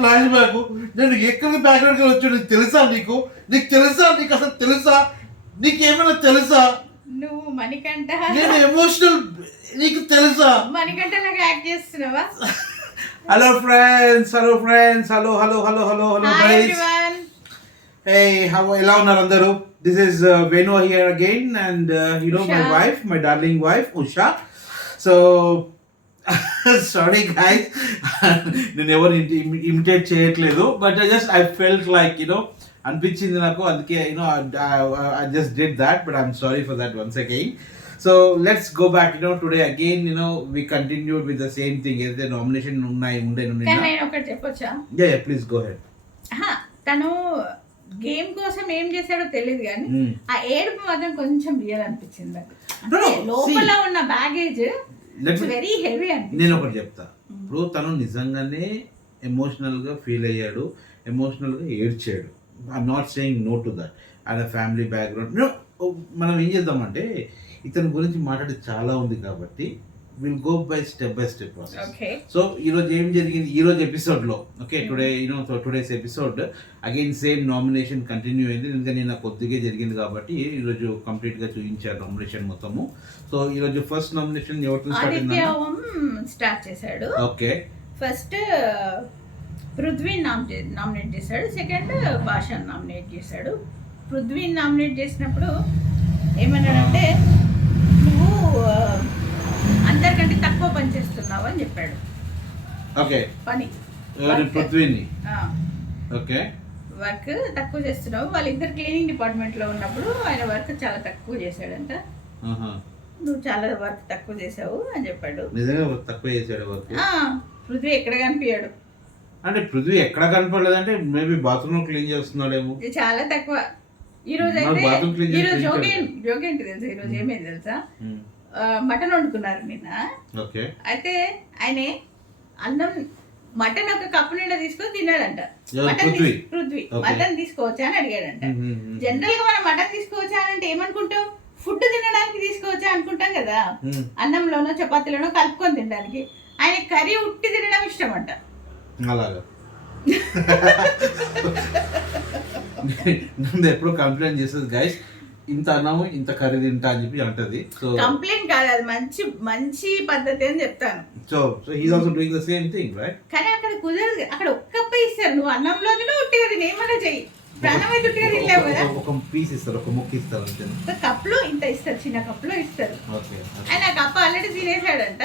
Flash back. నేను ఎక్కడికి బ్యాక్గ్రౌండ్కి వచ్చాను నీకు తెలుసా? నీకు తెలుసా? నీకు అసలు తెలుసా? నీకేమైనా తెలుసా? నువ్వు మణికంఠ నేను ఎమోషనల్, నీకు తెలుసా? మణికంఠలాగా యాక్ట్ చేస్తున్నావా? Hello friends, hello guys. Hey, ఎలా ఉన్నారు అందరూ? This is Venu here again and my wife, my darling wife Usha. So sorry guys, నేను ఎవరు ఇమిటేట్ చేయట్లేదు, బట్ ఐ ఫెల్ట్ లైక్ అనిపించింది నాకు, అందుకే I just did that, but I'm sorry for that once again. So let's go back, today again, we continued with the same thing. Is the nomination నేను ఒకటి చెప్పొచ్చా? Yeah, please go ahead. తను game కోసం ఏం చేశాడో తెలియదు కానీ ఆ ఏడుపు మాత్రం కొంచెం రియల్ అనిపించింది. లోపల ఉన్న బ్యాగేజ్ వెరీ హెవీ అనిపించింది. నేను ఒకటి చెప్తా, ఇప్పుడు తను నిజంగానే ఎమోషనల్ గా ఫీల్ అయ్యాడు, ఎమోషనల్ గా ఏడ్చాడు. I'm not saying no to that. And family background మనం ఏం చేద్దామంటే, ఇతని గురించి మాట్లాడి చాలా ఉంది కాబట్టి will go by step process. So ఈరోజు ఏం జరిగింది ఈరోజు ఎపిసోడ్లో, okay, today's episode again same nomination continue అయింది. ఎందుకంటే నేను కొద్దిగా జరిగింది కాబట్టి ఈరోజు కంప్లీట్గా చూపించారు నామినేషన్ మొత్తము. సో ఈరోజు ఫస్ట్ నామినేషన్ ఎవరితో స్టార్ట్ చేశాడు? ఓకే, ఫస్ట్ పృథ్వీ నామినేట్ చేశాడు, సెకండ్ భాష నామినేట్ చేశాడు. పృథ్వీ నామినేట్ చేసినప్పుడు ఏమన్నాడంటే, నువ్వు అందరికంటే తక్కువ పని చేస్తున్నావు అని చెప్పాడు. ఓకే, పని పృథ్వీని ఓకే వర్క్ తక్కువ చేస్తున్నావు. వాళ్ళిద్దరు క్లీనింగ్ డిపార్ట్మెంట్ లో ఉన్నప్పుడు ఆయన వర్క్ చాలా తక్కువ చేశాడంట. నువ్వు చాలా వర్క్ తక్కువ చేసావు అని చెప్పాడు. నిజంగా తక్కువ చేశాడు వర్క్. పృథ్వీ ఎక్కడ కనిపించాడు అంటే, పృథ్వీ ఎక్కడ కనపడలేదంటే మేబీ బాత్రూమ్ క్లీన్ చేస్తున్నాడేమో. చాలా తక్కువ. ఈ రోజు అయితే ఈరోజు జోక్ ఏంటి తెలుసా? ఈరోజు ఏమైంది తెలుసా? మటన్ వండుకున్నారు నిన్న. అయితే ఆయన అన్నం మటన్ ఒక కప్పు నిండా తీసుకొని తిన్నాడంట. పృథ్వీ మటన్ తీసుకోవచ్చా అని అడిగాడంట. జనరల్ గా మనం మటన్ తీసుకోవచ్చా అని అంటే ఏమనుకుంటాం? ఫుడ్ తినడానికి తీసుకోవచ్చా అనుకుంటాం కదా, అన్నంలోనో చపాతీలోనో కలుపుకొని తినడానికి. ఆయన కర్రీ ఉట్టి తినడం ఇష్టం అంట. అలాగా ఎప్పుడు కంప్లైంట్ చేస్తుంది గైస్, ఇంత అన్నము ఇంత కర్రీ తింటా అని చెప్పి అంటది. సో కంప్లైంట్ కాదు, అది మంచి పద్ధతి అని చెప్తాను. So he's also doing the same thing, right? కానీ అక్కడ కుదరదు. అక్కడ ఒక్క కప్ప ఇస్తారు, నువ్వు అన్నంలో ఉట్టిగా తిని ఏమన్నా చెయ్యి, ప్రాణమైతే ఉట్టిగా తినలేవు కదా. ఒక పీస్ ఇస్తారు, ఒక ముక్క ఇస్తారు అంతే. కప్పులో ఇంత ఇస్తారు, చిన్న కప్పులో ఇస్తారు. ఆయన ఆ కప్ప ఆల్రెడీ తినేసాడంట,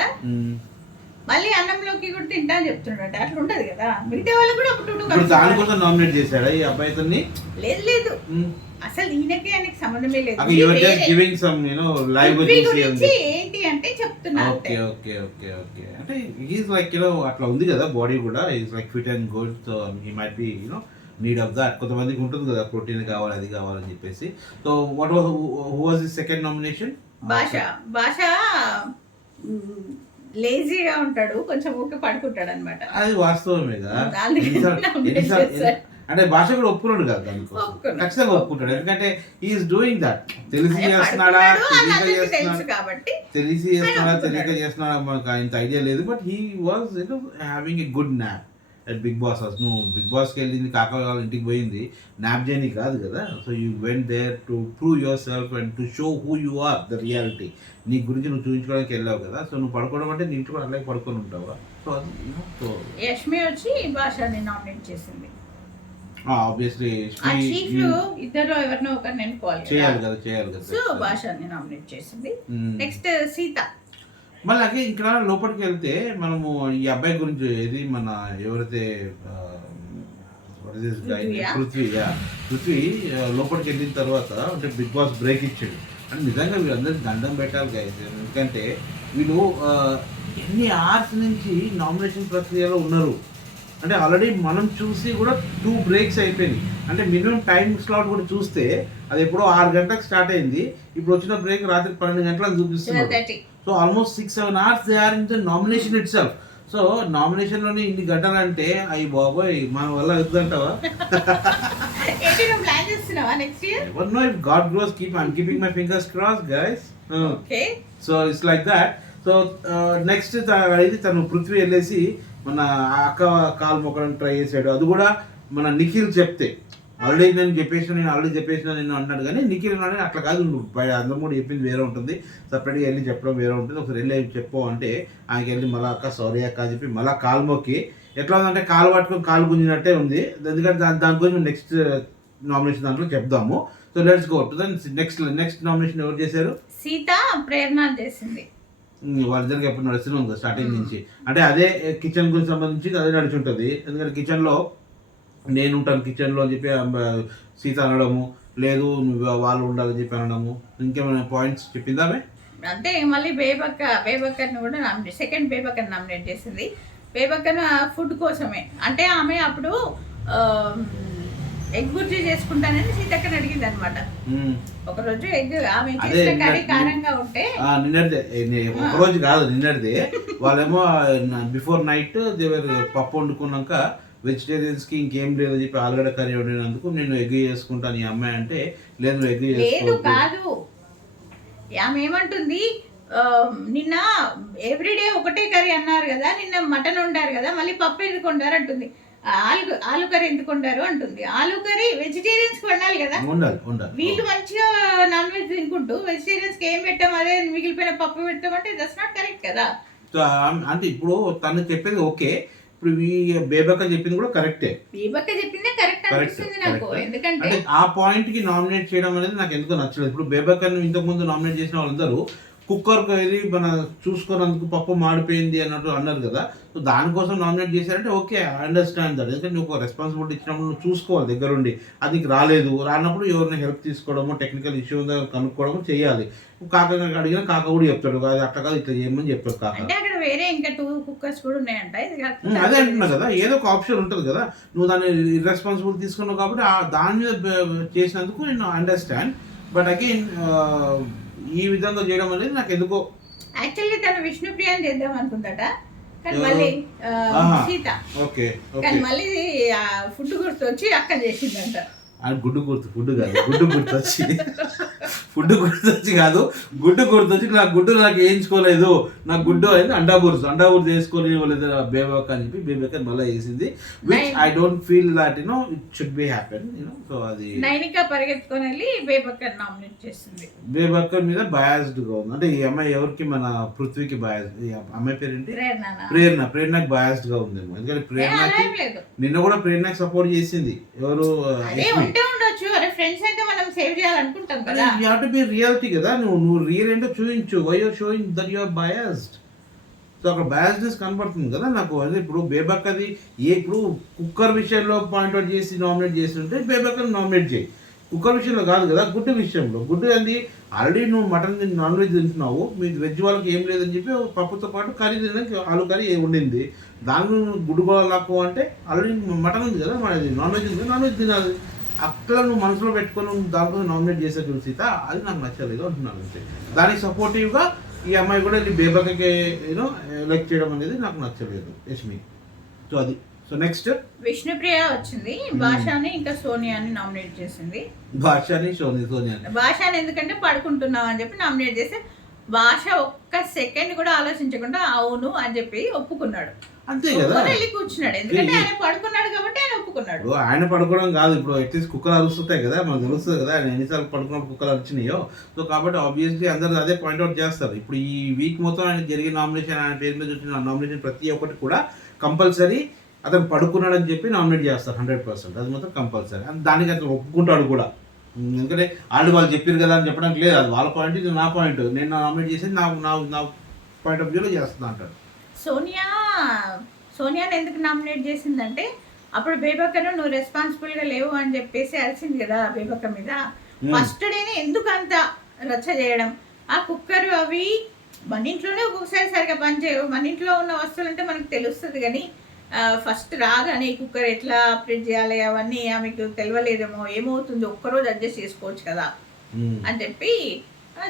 మళ్ళీ అన్నంలోకి కూడా తింటా అని చెప్తున్నాడు. అట్లా ఉంటది కదా, మిగతా వాళ్ళు కూడా ఇప్పుడు దానికోసం నామినేట్ చేశాడా ఈ అబ్బాయితో? లేదు, అసలు ఈయనకి ఆయనకి సంబంధమే లేదు. ఏంటి అంటే చెప్తున్నా. ఓకే ఓకే ఓకే ఓకే అంటే ఈజ్ లైక్ అట్లా ఉంది కదా బాడీ కూడా, is like fit and good. So he might be need of that. కొంతమందికి ఉంటుంది కదా ప్రోటీన్ కావాలి, అది కావాలని చెప్పేసి. So what was the second nomination? భాష లేజీగా ఉంటాడు, కొంచెం ఊకే పడుకుంటాడు అనమాట. అది వాస్తవమే కదా. అంటే భాష కూడా ఒప్పుకున్నాడు కదా, దానికోసం ఖచ్చితంగా ఒప్పుకుంటాడు. ఎందుకంటే ఈజ్ డూయింగ్ దట్. తెలిసి చేస్తున్నాడా, తెలియక చేస్తున్నాడా మనకు ఇంత ఐడియా లేదు. But he was having a good nap at Bigg Boss house. నువ్వు బిగ్ బాస్కి వెళ్ళింది కాక వాళ్ళ ఇంటికి పోయింది న్యాప్ జర్నీ కాదు కదా. So you went there to prove yourself and to show who you are, the reality. నీ గురించి నువ్వు చూపించుకోవడానికి వెళ్ళావు కదా. సో నువ్వు పడుకోవడం అంటే నీ ఇంట్లో అలాగే పడుకొని ఉంటావా? సో యష్మి వచ్చి భాషని నామినేట్ చేసింది. ఆబ్వియస్లీ ఇద్దరు ఎవరినో ఒకరిని చేయాలి కదా. సో భాషని నామినేట్ చేసింది. నెక్స్ట్ సీత. మళ్ళీ ఇక్కడ లోపలికి వెళ్తే మనము ఈ అబ్బాయి గురించి ఏది మన ఎవరైతే పృథ్వీ లోపలికి వెళ్ళిన తర్వాత అంటే బిగ్ బాస్ బ్రేక్ ఇచ్చాడు. అంటే నిజంగా వీళ్ళందరికీ దండం పెట్టాలి గైస్. ఎందుకంటే వీళ్ళు ఎన్ని అవర్స్ నుంచి నామినేషన్ ప్రక్రియలో ఉన్నారు. అంటే ఆల్రెడీ మనం చూసి కూడా 2 బ్రేక్స్ అయిపోయినాయి. అంటే మినిమం టైం స్లాట్ కూడా చూస్తే అది ఎప్పుడో 6 గంటలకు స్టార్ట్ అయింది. ఇప్పుడు వచ్చిన బ్రేక్ రాత్రి 12 గంటలకు చూపిస్తున్నారు. So almost 6-7 hours they are in the nomination itself. So nomination లోనే ఇన్ని గంటలు అంటే అయ్యి బాబోయ్ మన వల్ల అవుతుందంటావా? God grows, I'm keeping my fingers crossed, guys. So it's like that. So next ఇది తను పృథ్వీ వెళ్ళేసి మన అక్క కాలు మొక్కడానికి ట్రై చేశాడు. అది కూడా మన నిఖిల్ చెప్తే ఆల్రెడీ నేను చెప్పేసిన నేను అన్నాడు. కానీ నిఖిల్ అన్నాడు అట్లా కాదు, అందరం కూడా చెప్పింది వేరే ఉంటుంది, సపరేట్గా వెళ్ళి చెప్పడం వేరే ఉంటుంది, ఒకసారి వెళ్ళి చెప్పు అంటే ఆయనకి వెళ్ళి మళ్ళీ అక్క సారీ అక్క అని చెప్పి మళ్ళీ కాలు మొక్కి ఎట్లా ఉందంటే కాలు పట్టుకొని కాలు గుంజినట్టే ఉంది. ఎందుకంటే దాని గురించి నెక్స్ట్ నామినేషన్ దాంట్లో చెప్దాము. So let's go to the next nomination ఎవరు చేశారు? సీత ప్రేరణ చేసింది. వాళ్ళిద్దరికి ఎప్పుడు నడుస్తూనే ఉంది స్టార్టింగ్ నుంచి. అంటే అదే కిచెన్ గురించి సంబంధించి అదే నడిచి ఉంటుంది. ఎందుకంటే కిచెన్లో నేను ఉంటాను కిచెన్లో అని చెప్పి సీత అనడము, లేదు వాళ్ళు ఉండాలని చెప్పి అనడము, ఇంకేమైనా పాయింట్స్ చెప్పిందా ఆమె? అంటే మళ్ళీ బేబక్కని కూడా సెకండ్ బేబక్కని నామినేట్ చేసింది. బేబక్కను ఫుడ్ కోసమే, అంటే ఆమె అప్పుడు ఎగ్ బుర్జీ చేసుకుంటానని సీతక్కని అడిగింది అనమాట. ఒకరోజు ఎగ్ ఆమె చేసిన కర్రీ కారంగా ఉంటే నిన్నటిదే, ఒకరోజు కాదు నిన్నటిదే, వాళ్ళేమో బిఫోర్ నైట్ దేవర్ పప్పు వండుకున్నాక వెజిటేరియన్స్కి ఇంకేం లేదని చెప్పి ఆలుగడ్డ కర్రీ వండినందుకు నేను ఎగ్ చేసుకుంటాను ఈ అమ్మాయి అంటే, లేదు ఎగ్ లేదు కాదు, ఆమె ఏమంటుంది, నిన్న ఎవ్రీడే ఒకటే కర్రీ అన్నారు కదా, నిన్న మటన్ వండారు కదా, మళ్ళీ పప్పు ఎందుకు వండారు అంటుంది. ఆలు కర్రీ ఎందుకు వండారు అంటుంది. ఆలు కర్రీ వెజిటేరియన్స్ కి వండాలి కదా, వీళ్ళు మంచిగా నాన్ వెజ్ తినుకుంటూ వెజిటేరియన్స్ కి ఏం పెట్టాం అదే మిగిలిపోయిన పప్పు పెట్టాం అంటే దట్స్ నాట్ కరెక్ట్ కదా. అంటే ఇప్పుడు తను చెప్పేది ఓకే, ఇప్పుడు బేబక్క చెప్పింది కూడా కరెక్టే. బేబక్క చెప్పిందే కరెక్ట్ అనిపిస్తుంది నాకు. ఎందుకంటే ఆ పాయింట్ కి నామినేట్ చేయడం అనేది నాకు ఎందుకో నచ్చలేదు. ఇప్పుడు బేబక్కను ఇంతకు ముందు నామినేట్ చేసిన వాళ్ళందరూ కుక్కర్కి వెళ్ళి మన చూసుకున్నందుకు పప్పు మాడిపోయింది అన్నట్టు అన్నారు కదా. సో దానికోసం నామినేట్ చేశారంటే ఓకే, ఐ అండర్స్టాండ్ దట్. ఎందుకంటే నువ్వు రెస్పాన్సిబిలిటీ ఇచ్చినప్పుడు నువ్వు చూసుకోవాలి దగ్గరుండి. అది రానప్పుడు ఎవరిని హెల్ప్ తీసుకోవడము, టెక్నికల్ ఇష్యూ ఉందో కనుక్కోవడము చేయాలి. కాక అడిగినా కాక కూడా చెప్తాడు కాదు అట్లా కాదు ఇట్లా చేయమని చెప్తాడు కాక. వేరే ఇంకా 2 కుక్కర్స్ కూడా ఉన్నాయంట. అదే అంటున్నా కదా, ఏదో ఒక ఆప్షన్ ఉంటుంది కదా. నువ్వు దాన్ని రెస్పాన్సిబిలిటీ తీసుకున్నావు కాబట్టి దాని మీద చేసినందుకు నేను అండర్స్టాండ్. బట్ అగైన్ ఈ విధంగా చేయడం అనేది నాకు ఎందుకో, యాక్చువల్లీ తను విష్ణుప్రియాని చేద్దాం అనుకుందట, కానీ మళ్ళీ సీత ఓకే కానీ మళ్ళీ ఫుడ్ గుర్తు వచ్చి అక్క చేసిందంట. గుడ్డు గుర్తొచ్చి కాదు, గుడ్డు గుర్తొచ్చి నాకు వేయించుకోలేదు, నాకు గుడ్డు అయితే అండాబుర్స్ వేసుకొని లేదు బేబక్క అని చెప్పి బేబక్క మళ్ళీ వేసింది. Which I don't feel that it should be happen. So అది నైనిక పరిగెత్తుకొని వెళ్ళి బేబక్క నామినేట్ చేసింది. బేబక్క మీద బయాస్డ్ గా ఉంది. అంటే ఈ అమ్మాయి ఎవరికి, మన పృథ్వీకి బయాస్డ్. ఈ అమ్మాయి పేరేంటి? ప్రేరణకి బయాస్డ్ గా ఉందేమో. ఎందుకంటే ప్రేరణకి నిన్న కూడా ప్రేరణకి సపోర్ట్ చేసింది. ఎవరు ఉండొచ్చు, అరే ఫ్రెండ్స్ అయితే మనం సేవ్ చేయాలనుకుంటాం కదా. You have to be reality కదా. నువ్వు రియల్ ఏంటో చూపించు. Why you are showing that you are biased. So అక్కడ బయాస్నెస్ కనపడుతుంది కదా నాకు. అదే ఇప్పుడు బేబక్కది ఇప్పుడు కుక్కర్ విషయంలో పాయింట్ అవుట్ చేసి నామినేట్ చేస్తుంటే బేబక్కని నామినేట్ చేయి. కుక్కర్ విషయంలో కాదు కదా, గుడ్డు విషయంలో. గుడ్డు అంది ఆల్రెడీ నువ్వు మటన్ నాన్ వెజ్ తింటున్నావు, మీ వెజ్ వాళ్ళకి ఏం లేదని చెప్పి పప్పుతో పాటు కర్రీ తినడానికి ఆలు కర్రీ ఉండింది, దాన్ని గుడ్డు కూడా లాక్కో అంటే ఆల్రెడీ మటన్ ఉంది కదా, మనది నాన్ వెజ్ ఉంది, నాన్ వెజ్ తినాలి. అక్కడ నువ్వు మనసులో పెట్టుకొని దానికోసం నామినేట్ చేసే సీత, అది నాకు నచ్చలేదు అంటున్నాను అంతే. దానికి సపోర్టివ్గా ఈ అమ్మాయి కూడా బేబక్కకి ఎలెక్ట్ చేయడం అనేది నాకు నచ్చలేదు యష్మి. సో అది. సో నెక్స్ట్ విష్ణుప్రియ వచ్చింది. భాషాని ఇంకా సోనియాని నామినేట్ చేసింది. భాషాని ఎందుకంటే పడుకుంటున్నావు అని చెప్పి నామినేట్ చేసి భాష ఒక్క సెకండ్ కూడా ఆలోచించకుండా అవును అని చెప్పి ఒప్పుకున్నాడు. అంతే కదా, వెళ్ళి కూర్చున్నాడు. ఎందుకంటే ఆయన పడుకున్నాడు కాబట్టి ఆయన ఒప్పుకున్నాడు. ఆయన పడుకోవడం కాదు, ఇప్పుడు అట్లీస్ట్ కుక్కలు అరుస్తుంటాయి కదా, మనకు తెలుస్తుంది కదా ఆయన ఎన్నిసార్లు పడుకున్నప్పుడు కుక్కలు అరిచినాయో. సో కాబట్టి ఆబ్వియస్లీ అందరూ అదే పాయింట్అవుట్ చేస్తారు. ఇప్పుడు ఈ వీక్ మొత్తం ఆయన జరిగిన నామినేషన్, ఆయన పేరు మీద వచ్చిన నామినేషన్ ప్రతి ఒక్కటి కూడా కంపల్సరీ అతను పడుకున్నాడని చెప్పి నామినేట్ చేస్తారు 100%. అది మొత్తం కంపల్సరీ. దానికి అతను ఒప్పుకుంటాడు కూడా. ఎందుకంటే వాళ్ళు చెప్పారు కదా అని చెప్పడానికి లేదు, అది వాళ్ళ పాయింట్, ఇది నా పాయింట్, నేను నామినేట్ చేసేది నా పాయింట్ ఆఫ్ వ్యూలో చేస్తున్నా అంటాడు. సోనియాని ఎందుకు నామినేట్ చేసిందంటే అప్పుడు బేబక్కను నువ్వు రెస్పాన్సిబుల్గా లేవు అని చెప్పేసి అరిసింది కదా బేబక్క మీద. ఫస్ట్ డేనే ఎందుకు అంత రచ్చ చేయడం? ఆ కుక్కర్ అవి మన ఇంట్లోనే ఒక్కొక్కసారి సరిగా పనిచేయవు. మన ఇంట్లో ఉన్న వస్తువులు అంటే మనకు తెలుస్తుంది, కానీ ఫస్ట్ రాగానే కుక్కర్ ఎట్లా ఆపరేట్ చేయాలి అవన్నీ ఆమెకు తెలియలేదేమో, ఏమవుతుంది ఒక్కరోజు అడ్జస్ట్ చేసుకోవచ్చు కదా అని చెప్పి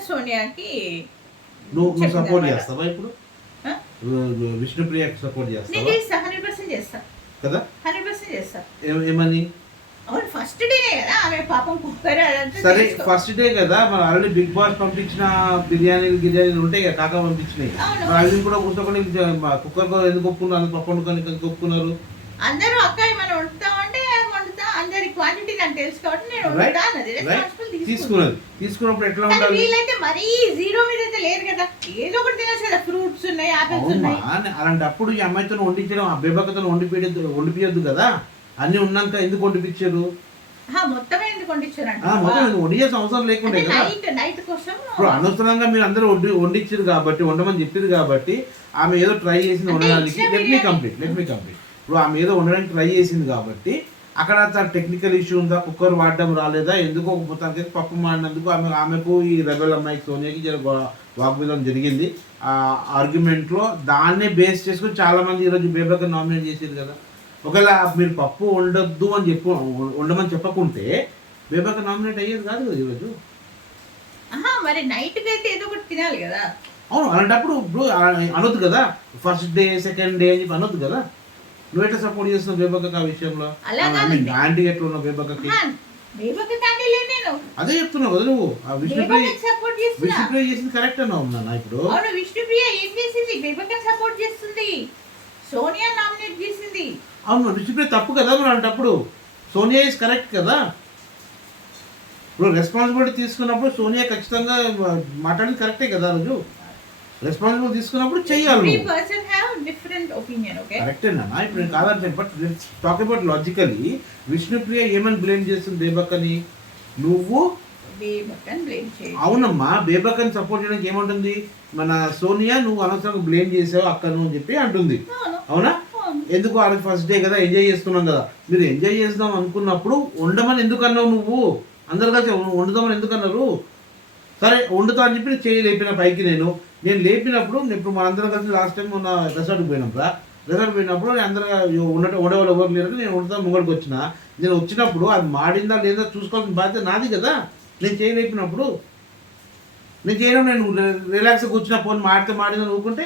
సోనియాకి సపోర్ట్ చేస్తావా? ఇప్పుడు విష్ణుప్రియకి సపోర్ట్ చేస్తా? 100% చేస్తా కదా, 100% చేస్తా. ఏమని అవును ఫస్ట్ డే కదా ఆమె పాపం కుక్కర్ అదంతా సరే తెలుసుకో. ఫస్ట్ డే కదా మరి ఆల్రెడీ బిగ్ బాస్ పంపించిన బిర్యానీలు ఉంటాయి కదా కాకా పంపించినాయి. అవును. మరి అవి కూడా కూర్చోకొని కుక్కర్ ఎందుకు ఒప్పుకున్నారు, అందుకు పప్పు వండుకొని ఎందుకు ఒప్పుకున్నారు? అందరూ అక్క మనం వండుతామంటే వండుతా, అందరి క్వాంటిటీ నాకు తెలుసు కాబట్టి నేను రైట్ వండుతా అన్నది రెస్పాన్సిబిలిటీ తీసుకున్నది. తీసుకున్నప్పుడు ఎట్లా కానీ ఉండాలి? వీళ్ళైతే మరీ జీరో మీద అయితే లేరు కదా, ఏదో ఒకటి తినచ్చు కదా, ఫ్రూట్స్ ఉన్నాయి, ఆపిల్స్ అవునా ఉన్నాయి. అలాంటప్పుడు ఈ అమ్మాయితో వండించడం ఆ బేబకతో వండిపియద్దు కదా. అన్ని ఉన్నాక ఎందుకు వండిపించారు? మొత్తమే ఎందుకు వండించారంట మొత్తం వండించాల్సిన అవసరం లేకుండే కదా. నైట్ కోసం ఇప్పుడు అనవసరంగా మీరు అందరూ వండించారు కాబట్టి, వండమని చెప్పారు కాబట్టి ఆమె ఏదో ట్రై చేసింది అంటే వండడానికి. ఇచ్చిన లెట్ మీ కంప్లీట్. ఇప్పుడు ఆమె ఏదో వండడానికి ట్రై చేసింది కాబట్టి అక్కడ టెక్నికల్ ఇష్యూ ఉందా, కుక్కర్ వాడడం రాలేదా, ఎందుకో మొత్తానికి పప్పు మాడినందుకు ఆమెకు ఈ రెబెల్ అమ్మాయికి సోనియాకి వాగ్విదం జరిగింది. ఆ ఆర్గ్యుమెంట్లో దాన్నే బేస్ చేసుకుని చాలా మంది ఈరోజు బేబక్ నామినేట్ చేశారు కదా. ఒకవేళ మీరు పప్పు వండొద్దు అని వండమని చెప్పకుంటే బేబక్ నామినేట్ అయ్యేది కాదు కదా ఈరోజు. మరి నైట్ కి అయితే ఏదో ఒకటి తినాలి కదా. అవును అలాంటప్పుడు ఇప్పుడు అనొద్దు కదా, ఫస్ట్ డే సెకండ్ డే అని చెప్పి అనొద్దు కదా. నువ్వు ఎట్లా సపోర్ట్ చేస్తున్నావు బేబక్ ఆ విషయంలో? ఆంటీ ఎట్లా ఉన్నావు బేబక్కి? అదే చెప్తున్నావు కదా నువ్వు. విష్ణుప్రియ చేసింది కరెక్ట్ అన్నావు నాన్న. ఇప్పుడు విష్ణుప్రియ ఏం చేసింది? బేబక్ సపోర్ట్ చేస్తుంది, సోనియా నామినేట్ చేసింది. అవును విష్ణుప్రియ తప్పు కదా మరి అలాంటప్పుడు. సోనియా ఇస్ కరెక్ట్ కదా. ఇప్పుడు రెస్పాన్సిబిలిటీ తీసుకున్నప్పుడు సోనియా ఖచ్చితంగా మాట్లాడింది కరెక్టే కదా. రోజు రెస్పాన్సిబిలిటీ తీసుకున్నప్పుడు చెయ్యాలి. కరెక్టేనా ఇప్పుడు నేను కాదంటే, but let's talk about logically. Vishnupriya ఏమని బ్లేమ్ చేస్తుంది బేబక్ అని? నువ్వు అవునమ్మా బేబక్ అని సపోర్ట్ చేయడానికి ఏమంటుంది? మన సోనియా నువ్వు అనవసరంగా బ్లేమ్ చేసావు అక్కను అని చెప్పి అంటుంది. అవునా? ఎందుకు ఆ రోజు ఫస్ట్ డే కదా, ఎంజాయ్ చేస్తున్నాం కదా. మీరు ఎంజాయ్ చేద్దాం అనుకున్నప్పుడు వండమని ఎందుకు అన్నావు నువ్వు? అందరు కలిసి వండుదామని ఎందుకు అన్నారు? సరే వండుతా అని చెప్పి చేయి లేపిన పైకి నేను లేపినప్పుడు ఇప్పుడు మనందరం కలిసి లాస్ట్ టైం మొన్న రిసార్ట్కి పోయినప్పుడు నేను అందరూ వండేవాళ్ళు ఎవరు లేరు, నేను వండుతా ముంగడికి వచ్చిన. నేను వచ్చినప్పుడు అది మాడిందా లేదా చూసుకోవాల్సిన బాధ్యత నాది కదా. నేను చేయి లేపినప్పుడు నేను చేయడం, నేను రిలాక్స్గా కూర్చున్న ఫోన్ మాడిందని ఊరుకుంటే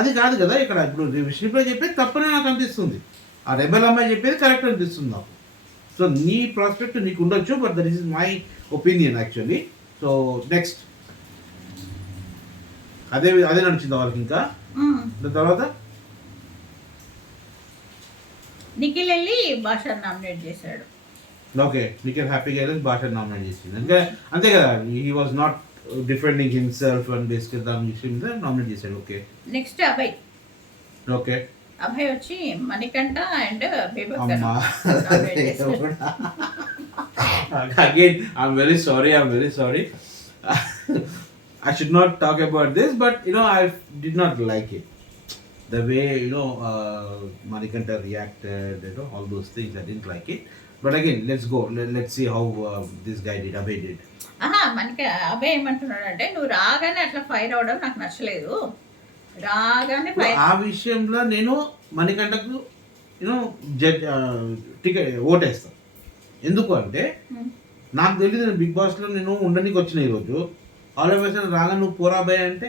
అది కాదు కదా. ఇక్కడ ఇప్పుడు విష్ణుప్రియ చెప్పేది తప్పనే నాకు అనిపిస్తుంది, ఆ రెబెల్ అమ్మాయి చెప్పేది కరెక్ట్ అనిపిస్తుంది నాకు. సో నీ ప్రాస్పెక్ట్ నీకు ఉండొచ్చు, but that is my opinion actually. So next అదే నడిచింది వాళ్ళకి. ఇంకా దాని తర్వాత నిఖిల్ వెళ్ళి భాష నామినేట్ చేశాడు. ఓకే నిఖిల్ హ్యాపీగా వెళ్ళి భాష నామినేట్ చేసింది. అంటే అంతే కదా, he was not defending himself and బేసిక్గా దాని విషయం నామినేట్ చేశాడు. Okay next Abhay. Okay Abhay వచ్చి Manikantha and again I'm very sorry I should not talk about this, but I did not like it, the way Manikanta reacted, all those things. I didn't like it, but again let's see how this guy did, Abhay did. మనకి అభయ్ ఏమంటున్నాడు అంటే, నువ్వు రాగానే అట్లా fire అవడం నాకు నచ్చలేదు, రాగానే ఆ విషయంలో నేను మణికంఠకు టికెట్ ఓటేస్తాను. ఎందుకు అంటే నాకు తెలియదు, నేను బిగ్ బాస్లో నేను ఉండడానికి వచ్చిన ఈరోజు ఆల్ ఆఫ్ వేసిన రాగా నువ్వు పోరాబాయ్ అంటే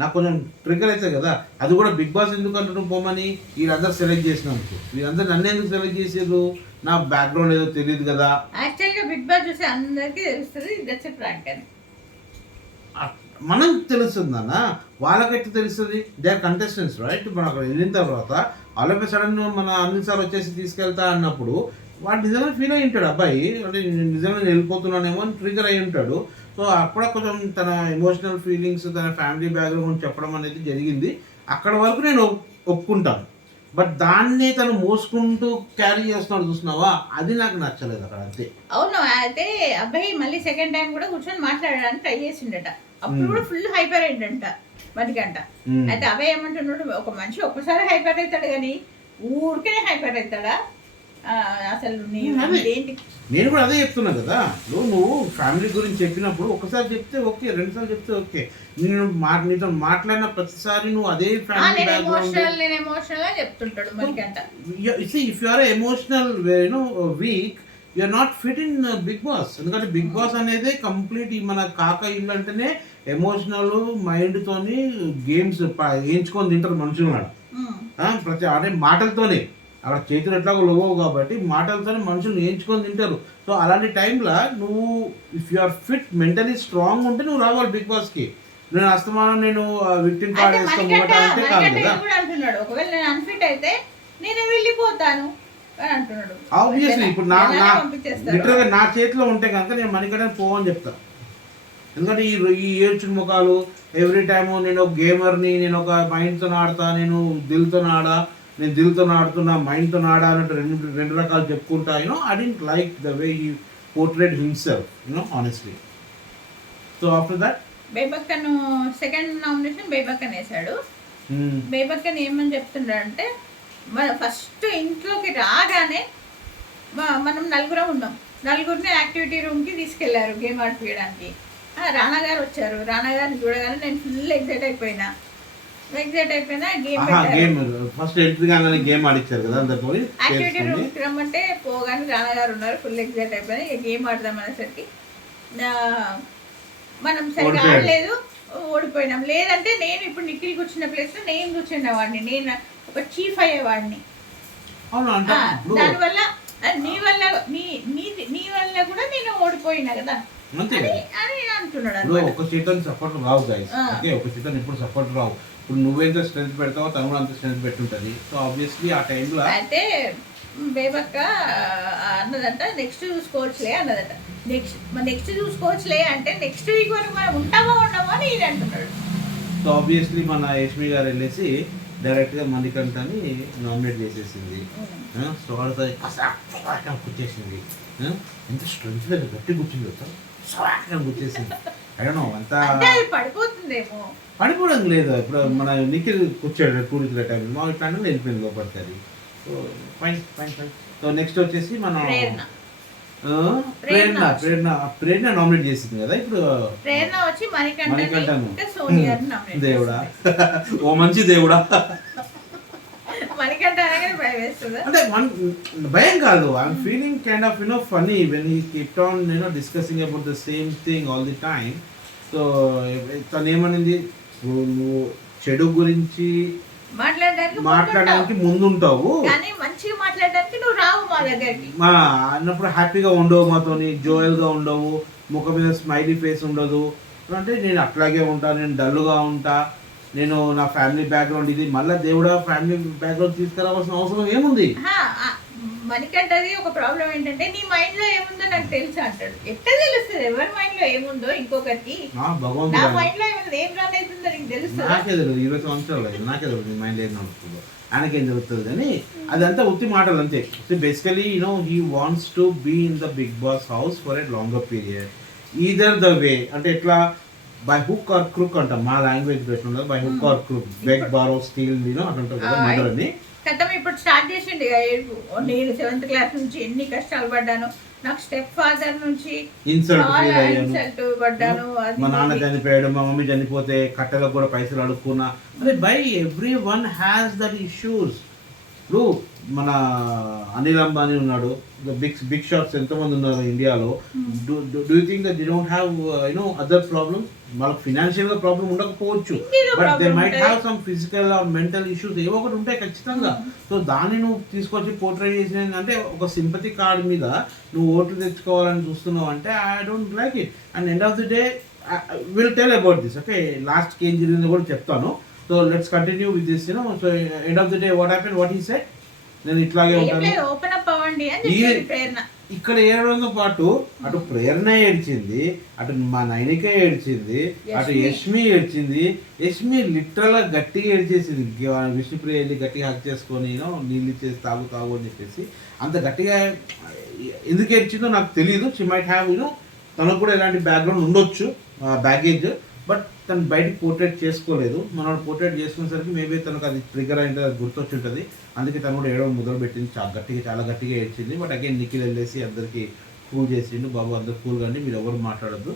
నాకు కొంచెం ట్రిగర్ అవుతుంది కదా. అది కూడా బిగ్ బాస్ ఎందుకు అంటున్నావు పోమని వీళ్ళందరూ సెలెక్ట్ చేసినందుకు. వీళ్ళందరూ నన్ను ఎందుకు సెలెక్ట్ చేసారు? నా బ్యాక్గ్రౌండ్ ఏదో తెలియదు కదా. యాక్చువల్గా బిగ్ బాస్ చూసి అందరికీ తెలుస్తుంది దట్స్ ఎ ప్రాంక్ అని. మనం తెలుస్తుంది అన్న, వాళ్ళకైతే తెలుస్తుంది. They are contestants right. మనం అక్కడ వెళ్ళిన తర్వాత ఆల్ ఆఫ్ ఎ సడన్ మన అనిల్ సార్ వచ్చేసి తీసుకెళ్తా అన్నప్పుడు వాడు నిజంగా ఫీల్ అయి ఉంటాడు, అబ్బాయి అంటే నిజంగా నేను వెళ్ళిపోతున్నానేమో అని ట్రిగర్ అయి ఉంటాడు. సో అక్కడ కొంచెం తన ఎమోషనల్ ఫీలింగ్స్, తన ఫ్యామిలీ బ్యాక్గ్రౌండ్ చెప్పడం అనేది జరిగింది. అక్కడ వరకు నేను ఒప్పుకుంటాను. బట్ దాన్ని తను మోసుకుంటూ క్యారీ చేస్తున్నాడు చూస్తున్నావా, అది నాకు నచ్చలేదు అక్కడ అంతే. అవును, అయితే అబ్బాయి మళ్ళీ సెకండ్ టైం కూడా కూర్చొని మాట్లాడడానికి ట్రై చేసిండట. అప్పుడు కూడా ఫుల్ హైపర్ అయిందంట మణికంఠ. అయితే అబ్బాయి ఏమంటున్నాడు, ఒక మనిషి ఒక్కసారి హైపర్ అవుతాడు కానీ ఊరికే హైపర్ అవుతాడా? అసలు నేను కూడా అదే చెప్తున్నా కదా. నువ్వు ఫ్యామిలీ గురించి చెప్పినప్పుడు ఒకసారి చెప్తే ఓకే, 2 సార్లు చెప్తే ఓకే. నేను నీతో మాట్లాడిన ప్రతిసారి నువ్వు అదే ఫ్యామిలీ చెప్తుంటాడు Manikanta. If you are emotional weak you are not fit in Bigg Boss. ఎందుకంటే బిగ్ బాస్ అనేది కంప్లీట్ మన కాక ఇల్లు అంటేనే ఎమోషనల్ మైండ్ తోని గేమ్స్ వేయించుకొని తింటారు మనుషులు. ప్రతి అంటే మాటలతోనే అక్కడ చేతులు ఎట్లాగో లోగవు కాబట్టి మాటలతోనే మనుషులు నేర్చుకొని తింటారు. సో అలాంటి టైంలో నువ్వు if you are fit mentally strong ఉంటే నువ్వు రావాలి బిగ్ బాస్కి. నేను అస్తమానం నేను విక్టిమ్ కార్డ్ వేస్తాను అంటే కాదు కదా. అంటున్నాడు ఒకవేళ నేను అన్ఫిట్ అయితే నేను వెళ్ళిపోతాను అని అంటున్నాడు. ఆబ్వియస్లీ ఇప్పుడు నా లిటరల్గా నా చేతిలో ఉంటే కనుక నేను మణికంఠన్ పోవని చెప్తాను. ఎందుకంటే ఈ ఏడ్చుడు ముఖాలు ఎవ్రీ టైము నేను ఒక గేమర్ని, నేను ఒక మైండ్తో ఆడతా, నేను దిల్తో ఆడుతున్నా, మైండ్తో ఆడా అన్నట్టు రెండు రకాలు చెప్పుకుంటా. I don't like the way he portrait himself honestly. So after that బేబక్కను సెకండ్ నామినేషన్ బేబక్కన్ వేశాడు. బేబక్కన్ ఏమని చెప్తున్నాడు అంటే ఫస్ట్ ఇంట్లోకి రాగానే మనం నలుగురం ఉన్నాం, నలుగురిని యాక్టివిటీ రూమ్కి తీసుకెళ్లారు గేమ్ ఆడిపించడానికి. రానా గారు వచ్చారు. రానా గారిని చూడగానే నేను ఫుల్ ఎక్సైట్ అయిపోయినా. గేమ్ ఫస్ట్ ఎంట్రీ కాగానే గేమ్ ఆడిచ్చారు కదా అందరితో. యాక్టివిటీ రూమ్కి రమ్మంటే పోగానే రానా గారు ఉన్నారు. ఫుల్ ఎక్సైట్ అయిపోయినా. గేమ్ ఆడదాం అనేసరికి మనం సరిగ్గా ఆడలేదు, ఓడిపోయినాం. లేదంటే నేను ఇప్పుడు నిఖిల్ కూర్చున్న ప్లేస్లో నేను కూర్చునేవాడిని, నేను ఒక చీఫ్ అయ్యేవాడిని. దానివల్ల నీ వల్ల కూడా నేను ఓడిపోయినా కదా అని అంటున్నాడు. ఒక చేతన్ సపోర్ట్ రావు గైస్. ఓకే, ఒక చేతన్ ఇప్పుడు సపోర్ట్ రావు. ఇప్పుడు నువ్వెంత స్ట్రెంత్ పెడతావో తను కూడా అంత స్ట్రెంత్ పెట్టుంటది. సో ఆబ్వియస్లీ ఆ టైంలో అయితే బేబక్క అన్నదంట నెక్స్ట్ చూసుకోవచ్చులే అన్నదంట. నెక్స్ట్ చూసుకోవచ్చులే అంటే నెక్స్ట్ వీక్ వరకు మనం ఉంటామో ఉండమో అని ఇది అంటున్నాడు. సో ఆబ్వియస్లీ మన యష్మి గారు వెళ్ళేసి డైరెక్ట్గా మణికంఠని నామినేట్ చేసేసింది. సో వాడితో కూర్చేసింది. ఎంత స్ట్రెంత్ గట్టి కూర్చుంది కూర్చేసింది. అయ్యో అంతా పడిపోతుందేమో. పడిపోవడం లేదు. ఇప్పుడు మన నిఖిల్ కూర్చోడు కూర్చున్న టైం మా ఇట్లా వెళ్ళిపోయింది లోపడుతుంది. So fine fine fine. So next వచ్చేసి మనం ప్రేరణ నామినేట్ చేసింది కదా. ఇప్పుడు మణికంఠను దేవుడా, ఓ మంచి దేవుడా. అంటే భయం కాదు. I'm feeling kind of funny when he kept on discussing about the same thing all the time. So తను ఏమనింది, నువ్వు చెడు గురించి మాట్లాడడానికి ముందుంటావు అన్నప్పుడు హ్యాపీగా ఉండవు, మాతోని జోయల్ గా ఉండవు, ముఖం మీద స్మైలీ ఫేస్ ఉండదు. అంటే నేను అట్లాగే ఉంటా, నేను డల్గా ఉంటా, నేను నా ఫ్యామిలీ బ్యాక్గ్రౌండ్ ఇది, మళ్ళీ దేవుడా ఫ్యామిలీ బ్యాక్గ్రౌండ్ తీసుకురావాల్సిన అవసరం ఏముంది? మణికంఠది ఒక ప్రాబ్లం ఏంటంటే నీ మైండ్ లో ఏముందో నాకు తెలుసు అంటాడు. ఎట్లా తెలుస్తుంది ఎవరి మైండ్ లో ఏముందో ఇంకొకరికి? నా మైండ్ లో ఏం రన్ అవుతుందో నీకు తెలుస్తుంది? నాకే తెలియదు. 20 సంవత్సరాలు అయితే నాకే తెలియదు నీ మైండ్ ఏం నడుస్తుందో. ఆయనకేం తెలుస్తుంది కానీ అదంతా ఉత్తి మాటలు అంతే. Basically he wants to be in the Bigg Boss house for a longer period. Either the way అంటే ఎట్లా బై హుక్ ఆర్ క్రూక్ అంటాం మా లాంగ్వేజ్ పెట్టిన by hook or crook, beg borrow steal అట్లా కదా మదర్ అని. కథం ఇప్పుడు స్టార్ట్ చేసిండు. నేను 7th క్లాస్ నుంచి ఎన్ని కష్టాలు పడ్డాను, నాకు స్టెప్ ఫాదర్ నుంచి ఇన్సల్ట్ పడ్డాను. మా నాన్న చనిపోయాడు, మా మమ్మీ చనిపోతే కట్టెలకు కూడా పైసలు అడుక్కున్నా. అదే by every one has that issues. ఇప్పుడు మన అనిల్ అంబానీ ఉన్నాడు, బిగ్ షాట్స్ ఎంతోమంది ఉన్నారు ఇండియాలో. Do you think that they don't have other problems? వాళ్ళకి ఫినాన్షియల్గా ప్రాబ్లం ఉండకపోవచ్చు, but they might have some physical are mental issues ఏవో ఒకటి ఉంటాయి ఖచ్చితంగా. సో దాన్ని నువ్వు తీసుకొచ్చి పోర్ట్రేట్ చేసిన అంటే ఒక సింపతి కార్డ్ మీద నువ్వు ఓట్లు తెచ్చుకోవాలని చూస్తున్నావు అంటే I don't like it. And end of the day will tell about this. Okay, లాస్ట్కి ఏం జరిగిందో కూడా చెప్తాను. So let's continue with this. So end of the day what happen, what he said, నేను ఇట్లాగే ఉంటాను. ఇక్కడ ఏడవడంతో పాటు అటు ప్రేరణ ఏడ్చింది, అటు మా నైనిక ఏడ్చింది, అటు యష్మి ఏడ్చింది. యష్మి లిటరల్ గా గట్టిగా ఏడ్చేసింది. విష్ణుప్రియ వెళ్ళి గట్టిగా హక్ చేసుకొని నీళ్ళు ఇచ్చేసి తాగు అని చెప్పేసి అంత గట్టిగా ఎందుకు ఏడ్చిందో నాకు తెలియదు. షీ మైట్ హ్యావ్ తనకు కూడా ఎలాంటి బ్యాక్గ్రౌండ్ ఉండొచ్చు, బ్యాగేజ్, బట్ తను బయటకు పోర్ట్రేట్ చేసుకోలేదు. మనం పోర్ట్రేట్ చేసుకునేసరికి మేబీ తనకు అది ట్రిగర్ అయింది, అది గుర్తొచ్చి ఉంటుంది. అందుకే తను కూడా ఏడవ మొదలు పెట్టింది, చాలా గట్టిగా ఏడ్చింది. బట్ అగైన్ నిఖిల్ వెళ్ళేసి అందరికి కూల్ చేసిండు. బాబు అందరు కూల్ కానీ మీరు ఎవరు మాట్లాడద్దు,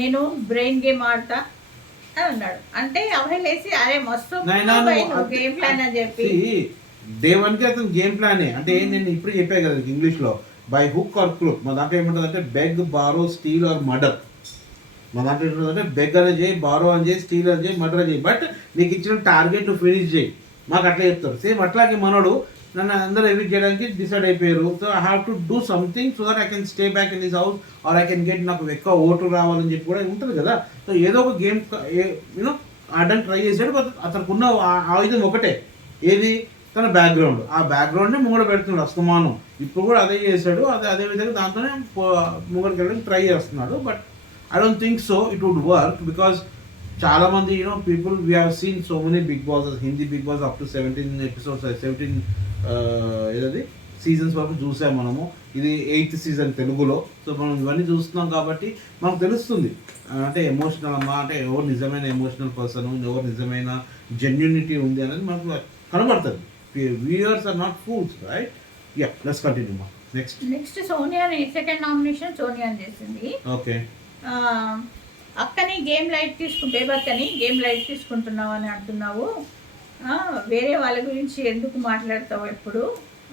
నేను బ్రెయిన్ గేమ్ ఆడతా అన్నాడు. అంటే అవహేలేసి అరే మస్తు గేమ్ ప్లాన్ అని చెప్పి డే 1కి అతను గేమ్ ప్లానే. అంటే నేను ఇప్పుడు చెప్పాను కదా ఇంగ్లీష్లో బై హుక్ ఆర్ క్రూక్. మా దాంట్లో ఏమంటుంది అంటే beg, borrow, steal or murder. మన దాంట్లో ఏంటంటే బెగ్ అని చేయి, బారో అని చేయి, స్టీల్ అని చేయి, మర్డర్ అని చేయి, బట్ నీకు ఇచ్చిన టార్గెట్ ఫినిష్ చేయి, మాకు అట్లా చెప్తారు. సేమ్ అట్లాగే మనోడు నన్ను అందరూ ఎవిట్ చేయడానికి డిసైడ్ అయిపోయారు. So I have to do something so that I can stay back in this house or I can get, నాకు ఎక్కువ ఓటు రావాలని చెప్పి కూడా ఉంటుంది కదా. సో ఏదో ఒక గేమ్ యూనో ఆడడానికి ట్రై చేశాడు. బట్ అతనికి ఉన్న ఆయుధం ఒకటే, ఏది తన బ్యాక్గ్రౌండ్. ఆ బ్యాక్గ్రౌండ్ని ముంగడ పెడుతున్నాడు అస్తమానం. ఇప్పుడు కూడా అదే చేశాడు, అదే విధంగా దాంతోనే ముంగడికి వెళ్ళడానికి ట్రై చేస్తున్నాడు. But I don't think so it would work, because చాలా మంది people we have seen so many Bigg Boss, Hindi Bigg Boss up to 17 episodes, 17 ఏదది సీజన్స్ వరకు చూసాం మనము. ఇది 8th సీజన్ తెలుగులో. సో మనం ఇవన్నీ చూస్తున్నాం కాబట్టి మనకు తెలుస్తుంది అంటే ఎమోషనల్ అమ్మా, అంటే ఎవరు నిజమైన ఎమోషనల్ పర్సన్, ఎవరు నిజమైన జెన్యూనిటీ ఉంది అనేది మనకు కనబడుతుంది. Viewers are not fools, right? Yeah, let's continue మా. Next Sonia second nomination Sonia చేసింది. ఓకే, అక్కని గేమ్ లైట్ బేబక్కని గేమ్ లైట్ తీసుకుంటున్నావు అని అంటున్నావు, వేరే వాళ్ళ గురించి ఎందుకు మాట్లాడతావు ఎప్పుడు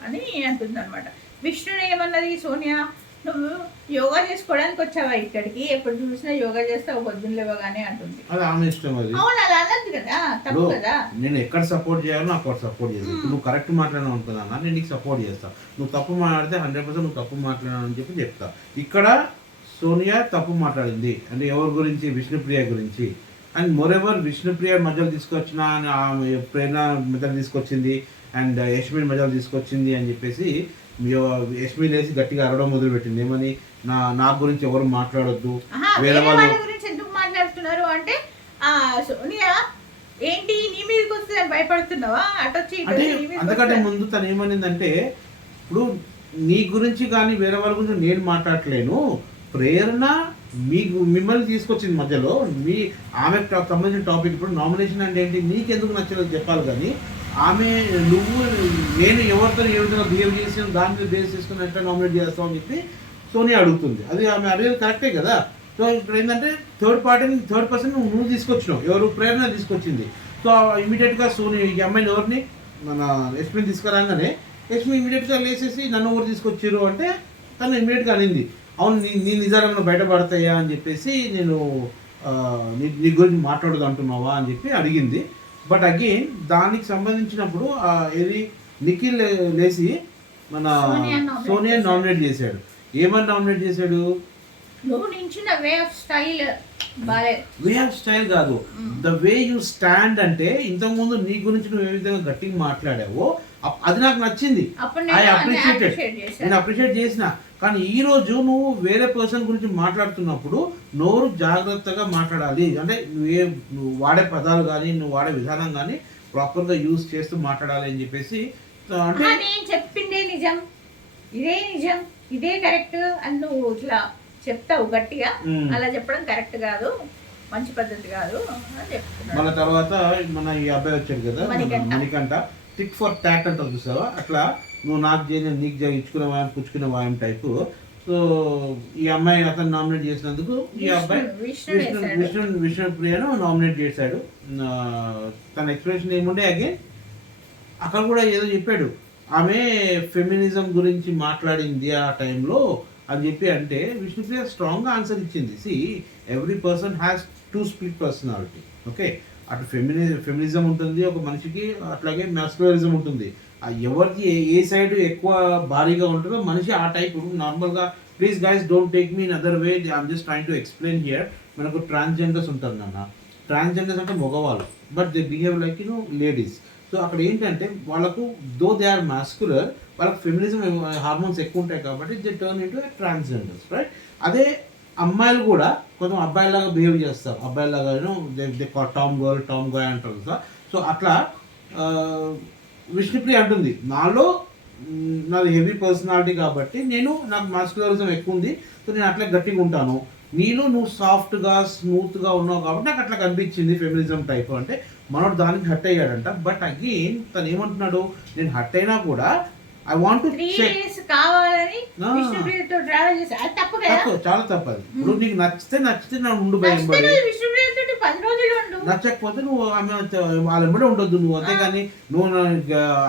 అని అంటుంది అనమాట. విష్ణుని ఏమన్నది సోనియా, నువ్వు యోగా చేసుకోవడానికి వచ్చావా ఇక్కడికి, ఎప్పుడు చూసినా యోగా చేస్తావు పొద్దున్న లేవగానే అంటుంది. అది ఆమె ఇష్టం. అది అవును, అలా అనద్దు కదా, తప్పు కదా. నేను ఎక్కడ సపోర్ట్ చేయాలో నాకు అక్కడ సపోర్ట్ చేస్తాను. నువ్వు కరెక్ట్ మాట్లాడినా అనుకున్నా, నేను నీకు సపోర్ట్ చేస్తాను. నువ్వు తప్పు మాట్లాడితే 100% నువ్వు తప్పు మాట్లాడాను అని చెప్పి చెప్తా. ఇక్కడ సోనియా తప్పు మాట్లాడింది అంటే ఎవరి గురించి, విష్ణుప్రియ గురించి. అండ్ మోరెవర్ విష్ణుప్రియ మధ్యలో తీసుకొచ్చిన, ఆమె ప్రేరణ మధ్యలో తీసుకొచ్చింది, అండ్ యష్మిన్ మధ్యలో తీసుకొచ్చింది అని చెప్పేసి యష్మి లేసి గట్టిగా అరవడం మొదలుపెట్టింది. ఏమని, నా గురించి ఎవరు మాట్లాడొద్దు, వేరే వాళ్ళ గురించి ఎందుకు మాట్లాడుతున్నారు అంటే, సోనియా ఏంటి నీ మీదకి వస్తే భయపడుతున్నావా అటొచ్చి అంటే. అంతకంటే ముందు తను ఏమనిందంటే, ఇప్పుడు నీ గురించి కానీ వేరే వాళ్ళ గురించి నేను మాట్లాడలేను, ప్రేరణ మిమ్మల్ని తీసుకొచ్చింది మధ్యలో, ఆమెకు సంబంధించిన టాపిక్. ఇప్పుడు నామినేషన్ అంటే ఏంటి, నీకెందుకు నచ్చలేదు చెప్పాలి, కానీ ఆమె నేను ఎవరితో ఏ విధంగా బిహేవ్ చేసి దాని మీద బేస్ చేసుకుని ఎట్లా నామినేట్ చేస్తావు అని చెప్పి సోనియా అడుగుతుంది. అది ఆమె అడిగేది కరెక్టే కదా. సో ఇప్పుడు ఏంటంటే థర్డ్ పర్సన్ నువ్వు తీసుకొచ్చినావు, ఎవరు, ప్రేరణ తీసుకొచ్చింది. సో ఇమీడియట్గా సోనియా ఈ అమ్మాయిని ఎవరిని, మన యష్మిని తీసుకురాగానే యష్మి ఇమీడియట్గా లేచేసి నన్ను ఎవరు తీసుకొచ్చారు అంటే తను ఇమీడియట్గా అనింది, అవును నీ నిజాలు బయటపడతాయా అని చెప్పేసి, నేను నీ గురించి మాట్లాడదు అంటున్నావా అని చెప్పి అడిగింది. బట్ అగైన్ దానికి సంబంధించినప్పుడు ఏది నిఖిల్ లేసి మన సోనియా నామినేట్ చేశాడు. ఏమని నామినేట్ చేశాడు, వే ఆఫ్ స్టైల్ కాదు, ద వే యూ స్టాండ్. అంటే ఇంతకుముందు నీ గురించి నువ్వు ఏ విధంగా గట్టిగా మాట్లాడావో అది నాకు నచ్చింది, నేను అప్రిషియేట్ చేసిన. కానీ ఈ రోజు నువ్వు వేరే పర్సన్ గురించి మాట్లాడుతున్నప్పుడు నోరు జాగ్రత్తగా మాట్లాడాలి. అంటే నువ్వు వాడే పదాలు కానీ నువ్వు వాడే విధానం కానీ ప్రాపర్గా యూజ్ చేస్తూ మాట్లాడాలి అని చెప్పేసి. అంటే నేను చెప్పిందే నిజం, ఇదే కరెక్ట్ అని నువ్వు ఇట్లా చెప్తావు గట్టిగా, అలా చెప్పడం కరెక్ట్ కాదు, మంచి పద్ధతి కాదు అని చెప్తున్నాను. మన తర్వాత మన ఈ అబ్బాయి వచ్చాడు కదా మణికంఠ, టిక్ ఫర్ టాట్ అంటారు చూసావా, అట్లా నువ్వు నాకు చేయని నీకు ఇచ్చుకునే వాయం పుచ్చుకునే వాయం టైపు. సో ఈ అమ్మాయి అతను నామినేట్ చేసినందుకు ఈ అబ్బాయి విష్ణుప్రియను నామినేట్ చేశాడు. తన ఎక్స్ప్రెషన్ ఏముండే అగైన్ అక్కడ కూడా ఏదో చెప్పాడు, ఆమె ఫెమినిజం గురించి మాట్లాడింది ఆ టైంలో అని చెప్పి. అంటే విష్ణుప్రియ స్ట్రాంగ్గా ఆన్సర్ ఇచ్చింది. See every person has 2 split personality. Okay, అటు ఫెమినిజం ఉంటుంది ఒక మనిషికి, అట్లాగే మ్యాస్కులరిజం ఉంటుంది. ఎవరికి ఏ సైడ్ ఎక్కువ భారీగా ఉంటుందో మనిషి ఆ టైప్. నార్మల్గా please guys don't take me in other way, I'm just trying to explain here. మనకు ట్రాన్స్జెండర్స్ ఉంటారు నాన్న, ట్రాన్స్జెండర్స్ అంటే మగవాళ్ళు, but they behave like ladies. So అక్కడ ఏంటంటే వాళ్ళకు దో దే ఆర్ మాస్కులర్, వాళ్ళకి ఫెమినిజం హార్మోన్స్ ఎక్కువ ఉంటాయి కాబట్టి they turn into transgenders, right? అదే అమ్మాయిలు కూడా కొంచెం అబ్బాయిలాగా బిహేవ్ చేస్తారు, అబ్బాయిలాగా they tom girl tom guy అంటారు కదా. సో అట్లా విష్ణుప్రియ అంటుంది, నాది హెవీ పర్సనాలిటీ కాబట్టి నాకు మాస్కులరిజం ఎక్కువ ఉంది, సో నేను అట్లా గట్టిగా ఉంటాను. నువ్వు సాఫ్ట్గా స్మూత్గా ఉన్నావు కాబట్టి నాకు అట్లా కనిపించింది ఫెమినిజం టైప్. అంటే మనోడు దానికి హట్ అయ్యాడంట. బట్ అగైన్ తను ఏమంటున్నాడు, నేను హట్ అయినా కూడా ఐ వాంట్ టు చెక్ కావాలని విష్ణుప్రియతో ట్రావెల్ చేసి అది తప్పు కదా, చాలా తప్పు అది. ఇప్పుడు నీకు నచ్చితే నా ఉండు భయం పడి 10 రోజులు ఉండు. నచ్చకపోతే నువ్వు ఆమె వాళ్ళ వెంబడే ఉండొద్దు నువ్వు. అంతేగాని నువ్వు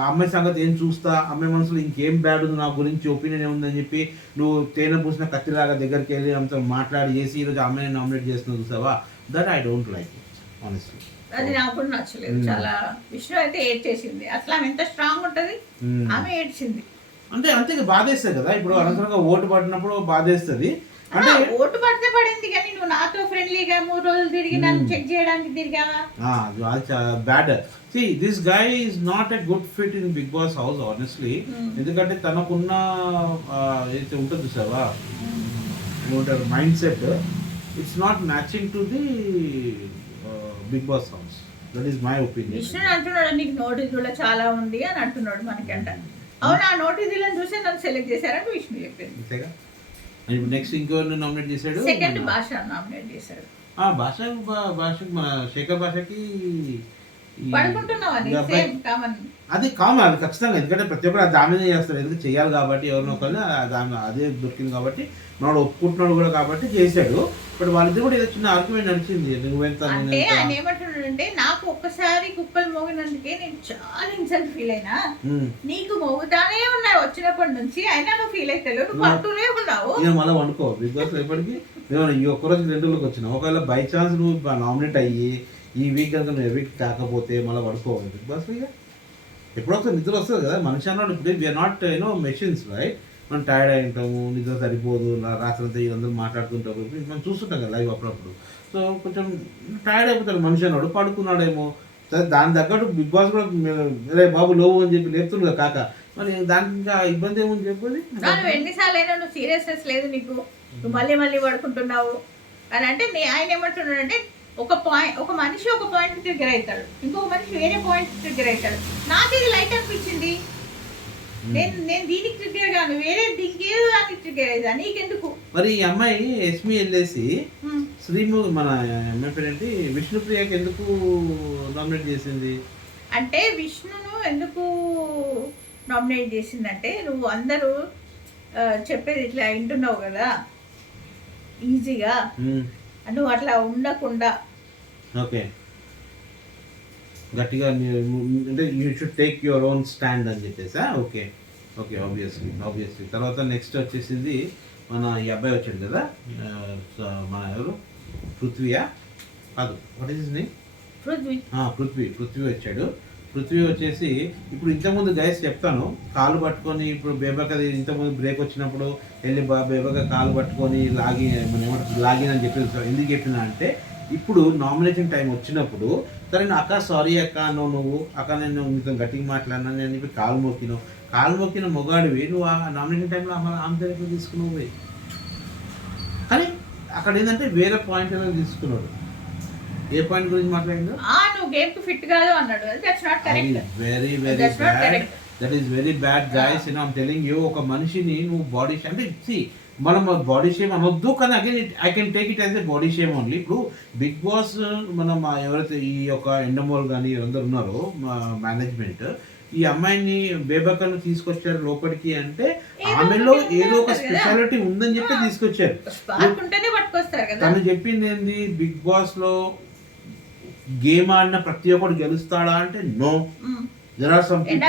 అమ్మాయి సంగతి ఏం చూస్తా, అమ్మాయి మనసులో ఇంకేం బ్యాడ్ ఉంది నా గురించి ఒపీనియన్ ఏముందని చెప్పి నువ్వు తేనె పూసిన కత్తిలాగా దగ్గరికి వెళ్ళి ఆమెతో మాట్లాడి చేసి ఈరోజు అమ్మాయిని నామినేట్ చేస్తున్నావు చూసావా, that I don't like it honestly. అది నాకు కూడా నచ్చలేదు. చాలా విష్ణు అయితే ఏడ్చేసింది. అసలు ఆమె ఎంత స్ట్రాంగ్ ఉంటది, ఆమె ఏడ్చింది. అంటే అంతే బాధేస్తుంది కదా. ఇప్పుడు అనవసరంగా ఓటు పడినప్పుడు బాధేస్తుంది. అంటే ఓటు పడితే పడింది కానీ నువ్వు నాతో ఫ్రెండ్లీగా 3 రోజులు తిరిగి నన్ను చెక్ చేయడానికి తిరిగావా? Bad. See, this guy is not a good fit in Big Boss house honestly. ఎందుకంటే తనకున్న ఏదైతే ఉంటుంది చూసావా ఏమంటారు mindset, it's not matching to the Bigg Boss house. That is my opinion. Vishnu అంటున్నాడు నీకు నోటీసులో చాలా ఉంది అని అంటున్నాడు మనకంట. అవును, ఆ నోటీసులను చూసి నన్ను సెలెక్ట్ చేశారని విష్ణు చెప్పింది. అంతేగా. ఇప్పుడు నెక్స్ట్ ఇంకెవరిని నామినేట్ చేశాడు? సెకండ్ భాష నామినేట్ చేశాడు. భాష మన శేఖర్ భాషకి పడుకుంటున్నావు సేమ్ కామన్. అది కామన్, అది ఖచ్చితంగా. ఎందుకంటే ప్రతి ఒక్కరు అది ఆమెనే చేస్తారు, ఎందుకు చేయాలి కాబట్టి ఎవరినో ఒకరిని అదే దొరికింది కాబట్టి మనోడు ఒప్పుకుంటున్నాడు కూడా కాబట్టి చేశాడు. బట్ వాళ్ళిద్దరు కూడా ఏదో చిన్న ఆర్గ్యుమెంట్ నడిచింది. అంటే ఆయన ఏమంటున్నాడంటే నాకు ఒక్కసారి కుక్కలు మోగినందుకే నేను చాలా ఇన్సల్ట్ ఫీల్ అయినా, నీకు మోగుతానే ఉన్నాయి వచ్చినప్పటి నుంచి, అయినా నువ్వు ఫీల్ అవుతావు, నువ్వు పట్టునే ఉన్నావు. మళ్ళీ వండుకో బిగ్ బాస్ ఎప్పటికీ ఈ ఒక్కరోజు 2 రోజులకు వచ్చినావు. ఒకవేళ బై ఛాన్స్ నువ్వు నామినేట్ అయ్యి ఈ వీక్ కనుక నువ్వు వీక్ కాకపోతే మళ్ళీ పడుకోవాలి బిగ్ బాస్. ఇక ఎప్పుడొస్తుంది నిద్ర వస్తుంది కదా మనిషి అన్నాడు. ఇప్పుడు వీఆర్ నాట్ మెషిన్స్ రైట్. మనం టైర్డ్ అయి ఉంటాము, నిద్ర సరిపోదు, రాత్రి అంతా వీళ్ళందరూ మాట్లాడుతుంటారు, మనం చూస్తుంటాం కదా లైవ్ అప్పుడప్పుడు. సో కొంచెం టైర్డ్ అయిపోతాడు మనిషి అన్నాడు, పడుకున్నాడేమో. దాని తగ్గట్టు బిగ్ బాస్ కూడా రే బాబు లోవు అని చెప్పి లేపుతుంది కదా కాక. మరి దానికి ఇంకా ఇబ్బంది ఏముంది చెప్పేది. ఎన్నిసార్లు అయినా నువ్వు సీరియస్నెస్ లేదు నీకు, నువ్వు మళ్ళీ పడుకుంటున్నావు అని అంటే ఆయన ఏమంటున్నాడు అంటే ఒక మనిషి ఒక పాయింట్ ట్రిగ్గర్ అవుతాడు, ఇంకొక మనిషి వేరే పాయింట్ ట్రిగ్గర్ అవుతాడు. నాకు ఇది లైట్ అనిపించింది, నేను దీనికి ట్రిగ్గర్ గాను, వేరే ఇంకేదో దానికి ట్రిగ్గర్ అవుతా, నీకెందుకు? మరి ఈ అమ్మాయి ఎస్మి వెళ్ళేసి మన అమ్మాయి పేరేంటి విష్ణుప్రియకి ఎందుకు నామినేట్ చేసింది అంటే, విష్ణును ఎందుకు నామినేట్ చేసిందంటే, నువ్వు అందరూ చెప్పేది ఇట్లా వింటున్నావు కదా ఈజీగా, నువ్వు అట్లా ఉండకుండా ఓకే గట్టిగా అంటే you should take your own stand అని చెప్పేసా. Okay okay obviously. తర్వాత నెక్స్ట్ వచ్చేసింది మన ఈ అబ్బాయి వచ్చాడు కదా, మన ఎవరు పృథ్వీయా కాదు, what is his name? Prithvi వచ్చాడు. పృథ్వీ వచ్చేసి ఇప్పుడు ఇంతకుముందు గైస్ చెప్తాను, కాలు పట్టుకొని ఇప్పుడు బేబక ఇంతకుముందు బ్రేక్ వచ్చినప్పుడు వెళ్ళి బేబక కాలు పట్టుకొని లాగిన్ అని చెప్పి ఎందుకు చెప్పినా అంటే, ఇప్పుడు నామినేషన్ టైం వచ్చినప్పుడు సరే అక్క సారీ అక్క నువ్వు అక్క నేను మీతో గట్టిగా మాట్లాడినాను అని చెప్పి కాలు మొక్కిన మొగాడివి నువ్వు ఆ నామినేషన్ టైంలో ఆమె దగ్గర తీసుకున్నావు పోయి. కానీ అక్కడ ఏంటంటే వేరే పాయింట్ అనేది తీసుకున్నాడు. ఏ పాయింట్ గురించి మాట్లాడిందో, నువ్వు గేమ్ కు ఫిట్ కాదు అన్నాడు. Very bad, that is very bad guys. నేను ఐమ్ టెల్లింగ్ యూ, ఒక మనిషిని నువ్వు బాడీ అంటే మనం బాడీ షేమ్ అనొద్దు, కానీ again I can take it as a body shame only. ఇప్పుడు బిగ్ బాస్ మనం ఎవరైతే ఈ యొక్క ఎండమోల్ కానీ ఎవరందరూ ఉన్నారో మేనేజ్మెంట్ ఈ అమ్మాయిని బేబకను తీసుకొచ్చారు లోపలికి అంటే ఆమెలో ఏదో ఒక స్పెషాలిటీ ఉందని చెప్పి తీసుకొచ్చారు. తను చెప్పింది ఏంది, బిగ్ బాస్ లో గేమ్ ఆడిన ప్రతి ఒక్కరు గెలుస్తాడా అంటే no, there are some people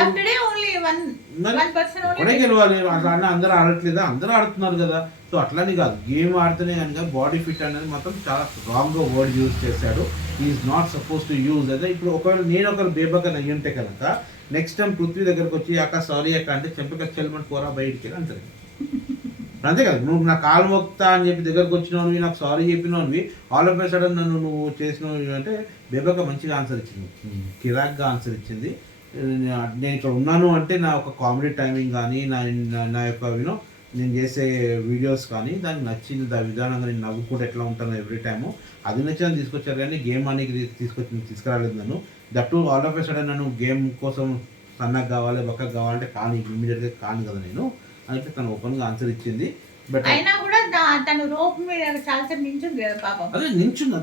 ఒకటే గెలవాలి. అట్లా అందరూ ఆడట్లేదా, అందరూ ఆడుతున్నారు కదా. సో అట్లని కాదు, గేమ్ ఆడితేనే కనుక బాడీ ఫిట్ అనేది మాత్రం చాలా రాంగ్గా వర్డ్ యూజ్ చేశాడు. Is not suppose to use అదే. ఇప్పుడు ఒకవేళ నేను ఒకరు బేబకన్ అయ్యి ఉంటే కనుక నెక్స్ట్ టైం పృథ్వీ దగ్గరకు వచ్చి అక్క సారీ అక్క అంటే చెంపక చెల్మని పోరా బయటికి వెళ్ళి అంటారు. అంతే కదా, నువ్వు నా కాలు మొక్తా అని చెప్పి దగ్గరకు వచ్చినవి, నాకు సారీ చెప్పినవి, ఆల్ ఆఫ్ ఎ సడన్ నన్ను నువ్వు చేసినవి అంటే బేబక మంచిగా ఆన్సర్ ఇచ్చింది, కిరాక్గా ఆన్సర్ ఇచ్చింది. నేను ఇక్కడ ఉన్నాను అంటే నా ఒక కామెడీ టైమింగ్ కానీ నా యొక్క నేను చేసే వీడియోస్ కానీ దానికి నచ్చింది, దాని విధానంగా నేను నవ్వుకుంటూ ఎట్లా ఉంటాను ఎవ్రీ టైము అది నచ్చిందని తీసుకొచ్చారు. కానీ గేమ్ అనేది తీసుకురాలేదు నన్ను. That all of a sudden నన్ను గేమ్ కోసం సన్నగా కావాలి బక్కగా కావాలంటే కానీ ఇమీడియట్గా కాను కదా నేను అయితే తను ఓపెన్గా ఆన్సర్ ఇచ్చింది. బట్ అయినా కూడా తను రోప్ మీద చాలాసేపు నించుంది కదా పాపం. అదే నించుంది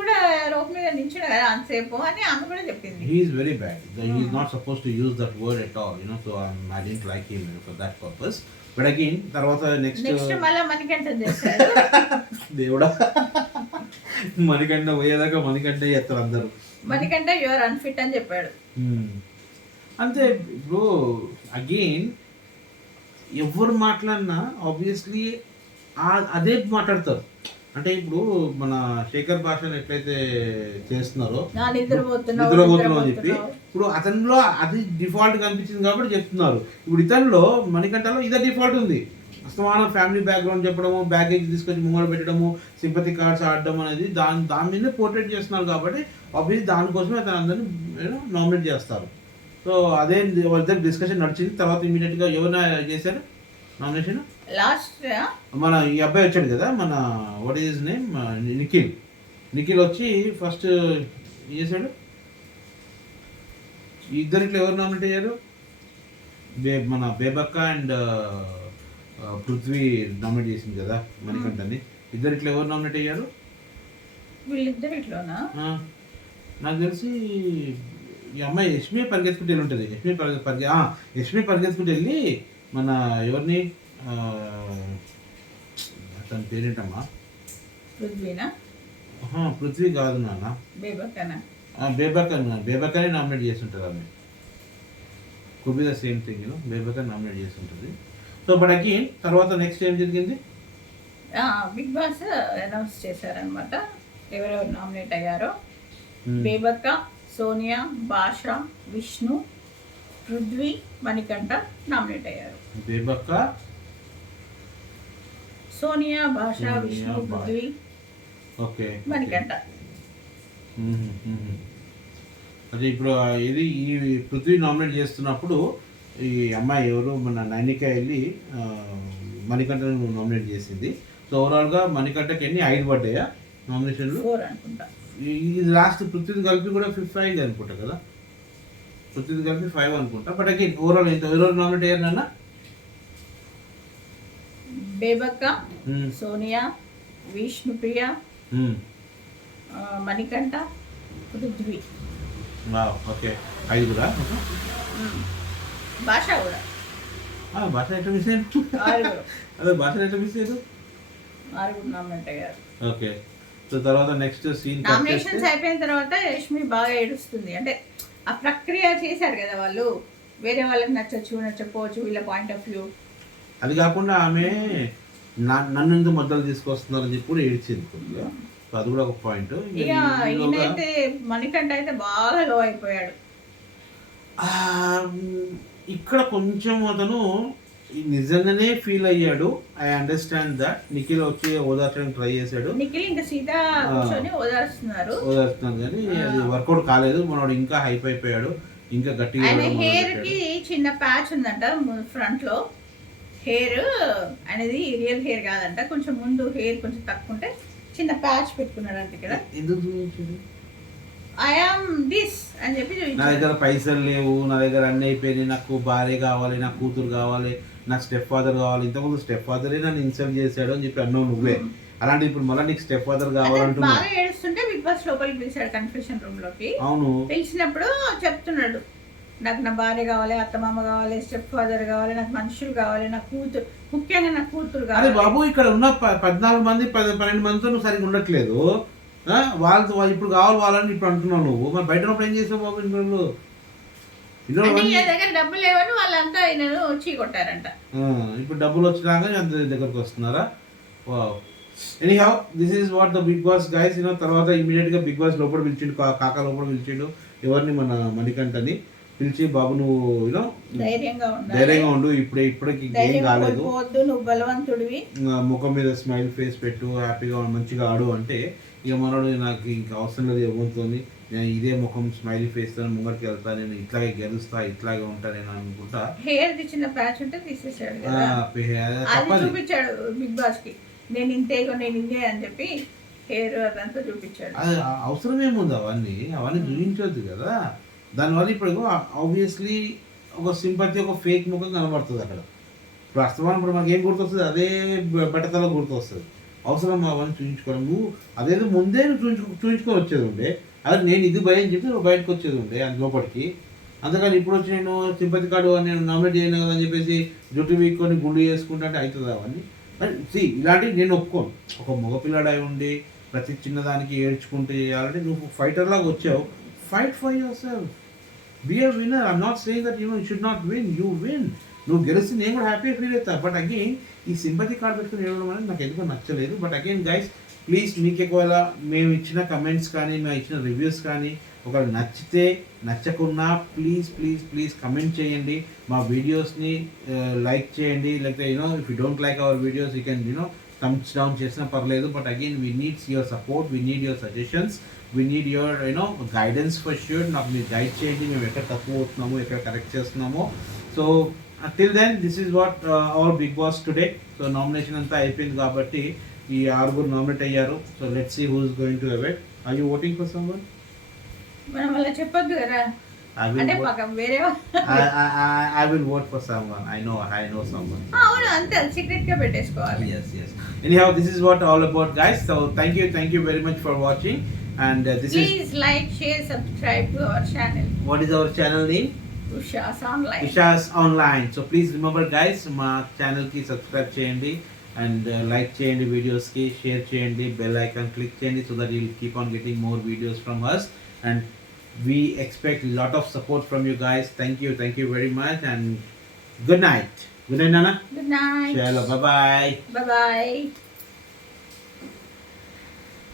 కూడా రోప్ మీద నించుంది కదా అంతసేపు అని ఆమె కూడా చెప్పింది. He is very bad, he is not suppose to use that word at all so I didn't like him for that purpose. But again తర్వాత నెక్స్ట్ మళ్ళీ మనకి ఎంత చేస్తారు దేవుడా మణికంఠ పోయేదాకా మణికంఠ చేస్తారు అందరూ. మణికంఠ యువర్ అన్ఫిట్ అని చెప్పాడు. అంతే. ఇప్పుడు అగైన్ ఎవరు మాట్లాడినా ఆబ్వియస్లీ అదే మాట్లాడతారు. అంటే ఇప్పుడు మన శేఖర్ భాషను ఎట్లయితే చేస్తున్నారో నిద్రపోతున్నావు అని చెప్పి ఇప్పుడు అతనిలో అది డిఫాల్ట్ కనిపించింది కాబట్టి చెప్తున్నారు. ఇప్పుడు ఇతనిలో మణికంఠలో ఇదే డిఫాల్ట్ ఉంది. అస్తమానం ఫ్యామిలీ బ్యాక్గ్రౌండ్ చెప్పడము, బ్యాగేజ్ తీసుకొచ్చి ముంగడ పెట్టడము, సింపతి కార్డ్స్ ఆడడం అనేది దాని మీదే పోర్ట్రేట్ చేస్తున్నారు కాబట్టి ఆబ్వియస్లీ దానికోసమే అతను అందరినీ నామినేట్ చేస్తారు. సో అదే వాళ్ళిద్దరు డిస్కషన్ నడిచింది. తర్వాత ఇమీడియట్గా ఎవరైనా చేశారు నామినేషన్ లాస్ట్ మన ఈ అబ్బాయి వచ్చాడు కదా, మన వాట్ ఈజ్ నేమ్, నిఖిల్ వచ్చి ఫస్ట్ చేశాడు. ఇద్దరిట్లో ఎవరు నామినేట్ అయ్యారు? మన బేబక్క అండ్ పృథ్వీ నామినేట్ చేసింది కదా మణికంఠని. ఇద్దరిట్లో ఎవరు నామినేట్ అయ్యారు? వీళ్ళిద్దరిట్లోనా నాకు తెలిసి ఈ అమ్మాయి యష్మి పరిగెత్తుకుంటూ వెళ్ళి ఉంటుంది. యష్మి పరిగెత్తుకుంటూ వెళ్ళి మన ఎవరిని, అతని పేరేంటమ్మా? పృథ్వీ కాదు నాన్న, బేబక్కనే నామినేట్ చేస్తుంటుంది. ఆమె could be the same thing, Bebakka nominate చేస్తుంటుంది. సో బట్ అగైన్ తర్వాత నెక్స్ట్ ఏం జరిగింది? బిగ్ బాస్ అనౌన్స్ చేశారనమాట ఎవరెవరు నామినేట్ అయ్యారో. బేబక్క, సోనియా, భాష, విష్ణు, పృథ్వీ, మణికంఠ నామినేట్ అయ్యారు. బేబక్క, సోనియా, భాష, విష్ణు, పృథ్వీ, ఓకే, మణికంఠ. అదే ఇప్పుడు ఇది ఈ పృథ్వీ నామినేట్ చేస్తున్నప్పుడు ఈ అమ్మాయి ఎవరు మన నైనిక వెళ్ళి మణికంఠను నామినేట్ చేసింది. సో ఓవరాల్గా మణికంఠకి ఎన్ని 5 పడ్డాయా నామినేషన్లు? 4 అనుకుంటా. ఇది లాస్ట్ పృథ్వీని కలిపి కూడా 5 అయింది అనుకుంటా కదా, పృథ్వీని కలిపి 5 అనుకుంటా. బట్ అగైన్ ఓవరాల్ ఎంత ఎవరు నామినేట్ అయ్యారు నాన్న? బేబక్క, సోనియా, విష్ణుప్రియ, మణికంఠ, పృథ్వీ. ఓకే, 5 కూడా. భాష కూడా. భాష ఎట్లా మిస్ అయ్యారు? అదే భాష ఎట్లా మిస్ అయ్యారు? 6 నామినేట్ అయ్యారు. ఓకే. సో తర్వాత నెక్స్ట్ సీన్ నామినేషన్స్ అయిపోయిన తర్వాత యష్మి బాగా ఏడుస్తుంది. అంటే ఆ ప్రక్రియ చేశారు కదా వాళ్ళు, వేరే వాళ్ళకి నచ్చకపోవచ్చు వీళ్ళ పాయింట్ ఆఫ్ వ్యూ. అది కాకుండా ఆమె నన్ను ఎందుకు మొదలు తీసుకొస్తున్నారని చెప్పి కూడా ఏడ్చింది కొద్దిగా. సో అది కూడా ఒక పాయింట్. ఇక ఈయనైతే మణికంఠ అయితే బాగా లో అయిపోయాడు. ఇక్కడ కొంచెం అతను నిజంగానే ఫీల్ అయ్యాడు. I understand that. నిఖిల్ వచ్చి ఓదార్చడానికి ట్రై చేశాడు. నిఖిల్ ఇంకా సీదా కూర్చొని ఓదార్స్తున్నారు కానీ అది వర్కౌట్ కాలేదు. మనోడు ఇంకా హైప్ అయిపోయాడు, ఇంకా గట్టిగా. హెయిర్ కి చిన్న ప్యాచ్ ఉందంట ఫ్రంట్ లో. హెయిర్ అనేది రియల్ హెయిర్ కాదంట, కొంచెం ముందు హెయిర్ కొంచెం తక్కువ ఉంటే చిన్న ప్యాచ్ పెట్టుకున్నాడంట కదా. ఎందుకు చూపించాడు? ఐ ఆమ్ దిస్ అని చెప్పి నా దగ్గర పైసలు లేవు, నా దగ్గర అన్నీ అయిపోయినాయి, నాకు భార్య కావాలి, నాకు కూతురు కావాలి, నాకు స్టెప్ ఫాదర్ కావాలి. ఇంతకుముందు స్టెప్ ఫాదరే నన్ను ఇన్సల్ట్ చేశాడు అని చెప్పి అన్నావు నువ్వే. అలాంటి ఇప్పుడు మళ్ళీ నీకు స్టెప్ ఫాదర్ కావాలంటున్నా. బాగా ఏడుస్తుంటే బిగ్ బాస్ లోపలికి పిలిచాడు కన్ఫెషన్ రూమ్ లోకి. అవును, పిలిచినప్పుడు చెప్తున్నాడు, నాకు నా భార్య కావాలి, అత్తమామ కావాలి, స్టెప్ ఫాదర్ కావాలి, నాకు మనుషులు కావాలి, నా కూతురు, ముఖ్యంగా నా కూతురు కావాలి. బాబు ఇక్కడ ఉన్న 14 మంది 12 మందితో నువ్వు సరిగ్గా ఉండట్లేదు. వాళ్ళతో ఇప్పుడు కావాలి వాళ్ళని ఇప్పుడు అంటున్నావు నువ్వు. మరి బయట ఉన్నప్పుడు ఏం చేసావు బాబు? ఇంట్లో దగ్గర డబ్బులు లేవని వాళ్ళంతా ఆయనను వచ్చి కొట్టారంట. ఇప్పుడు డబ్బులు వచ్చినాక అంత దగ్గరకు వస్తున్నారా? Anyhow this is what the Bigg Boss guys. తర్వాత ఇమీడియట్ గా బిగ్ బాస్ లోపల పిలిచిండు, కాకా లోపల పిలిచిండు ఎవరిని, మన మణికంఠని పిలిచి, బాబు నువ్వు ధైర్యంగా ఉండు, ఇప్పటికి ఏం కాలేదు, నువ్వు బలవంతుడివి, ముఖం మీద స్మైల్ ఫేస్ పెట్టు, హ్యాపీగా మంచిగా ఆడు అంటే, ఇక మనోడు నాకు ఇంకా అవసరం లేదు ఎవరితోని, నేను ఇదే ముఖం స్మైలీ ఫేస్ తో ముంగడికి వెళ్తా, నేను ఇట్లాగే గెలుస్తా, ఇట్లాగే ఉంటా నేను అనుకుంటా. హెయిర్ చిన్న ప్యాచ్ ఉంటే తీసేసాడు, చూపించాడు బిగ్ బాస్ కి, నేను ఇంతే అని చెప్పి హెయిర్ అదంతా చూపించాడు. అది అవసరం ఏముంది? అవన్నీ చూపించొద్దు కదా. దానివల్ల ఇప్పుడు ఆబ్వియస్లీ ఒక సింపతి, ఒక ఫేక్ ముఖం కనబడుతుంది అక్కడ. ఇప్పుడు అస్తమానం ఇప్పుడు మనకి ఏం గుర్తొస్తుంది? అదే బట్టతల గుర్తొస్తుంది. అవసరం అవన్నీ చూపించుకోవడం. నువ్వు అదేదో ముందే చూపించుకొని వచ్చేది ఉండే, అదే నేను ఇది భయం చెప్పి నువ్వు బయటకు వచ్చేది ఉండే అది లోపలికి. అందుకని ఇప్పుడు వచ్చి నేను సింపతి కార్డు నేను నామినేట్ చేయను కదా అని చెప్పేసి జుట్టు వీక్కొని గుండు చేసుకుంటే అవుతుంది అవన్నీ. సి ఇలాంటివి నేను ఒప్పుకోను. ఒక మగపిల్లాడు అయి ఉండి ప్రతి చిన్నదానికి ఏడ్చుకుంటూ చేయాలంటే నువ్వు ఫైటర్ లాగా వచ్చావు. Fight for yourself, be a winner. I'm not saying that you should not win, you win. నువ్వు గెలిచి నేను కూడా హ్యాపీగా ఫీల్ అవుతా. బట్ అగైన్ ఈ సింపతి కార్డ్ పెట్టుకుని ఏడవడం అనేది నాకు ఎందుకో నచ్చలేదు. బట్ అగైన్ గైస్ ప్లీజ్, మీకు ఒకవేళ మేము ఇచ్చిన కమెంట్స్ కానీ మేము ఇచ్చిన రివ్యూస్ కానీ ఒకవేళ నచ్చితే నచ్చకున్నా ప్లీజ్ ప్లీజ్ ప్లీజ్ కమెంట్ చేయండి. మా వీడియోస్ని లైక్ చేయండి. లేకపోతే if you don't like our videos you can Thums down చేసినా పర్లేదు. But again we needs your support, we need your suggestions, we need your guidance for sure. నాకు మీరు guide చేయండి, మేము ఎక్కడ తక్కువ అవుతున్నామో ఎక్కడ కరెక్ట్ చేస్తున్నామో. So till then this is what our big boss today. So nomination అంతా అయిపోయింది కాబట్టి ఈ 6 నామినేట్ అయ్యారు. So let's see who is going to await. Are you voting for someone? మనం అలా చెప్పొద్దు కదా, అంటే పక్క వేరే I will vote for someone. I know someone. అవును, అంతే, సీక్రెట్ గా పెట్టేసుకోవాలి. Yes. Anyhow, this is what all about, guys. So thank you very much for watching. And please like, share, subscribe to our channel. What is our channel name? Usha's Online. So please remember guys, మా channel కి subscribe చేయండి and like చేయండి, videos కి share చేయండి, bell icon click చేయండి so that you'll keep on getting more videos from us, and we expect a lot of support from you guys. Thank you very much, and good night Nana. Good night. Chalo, bye bye.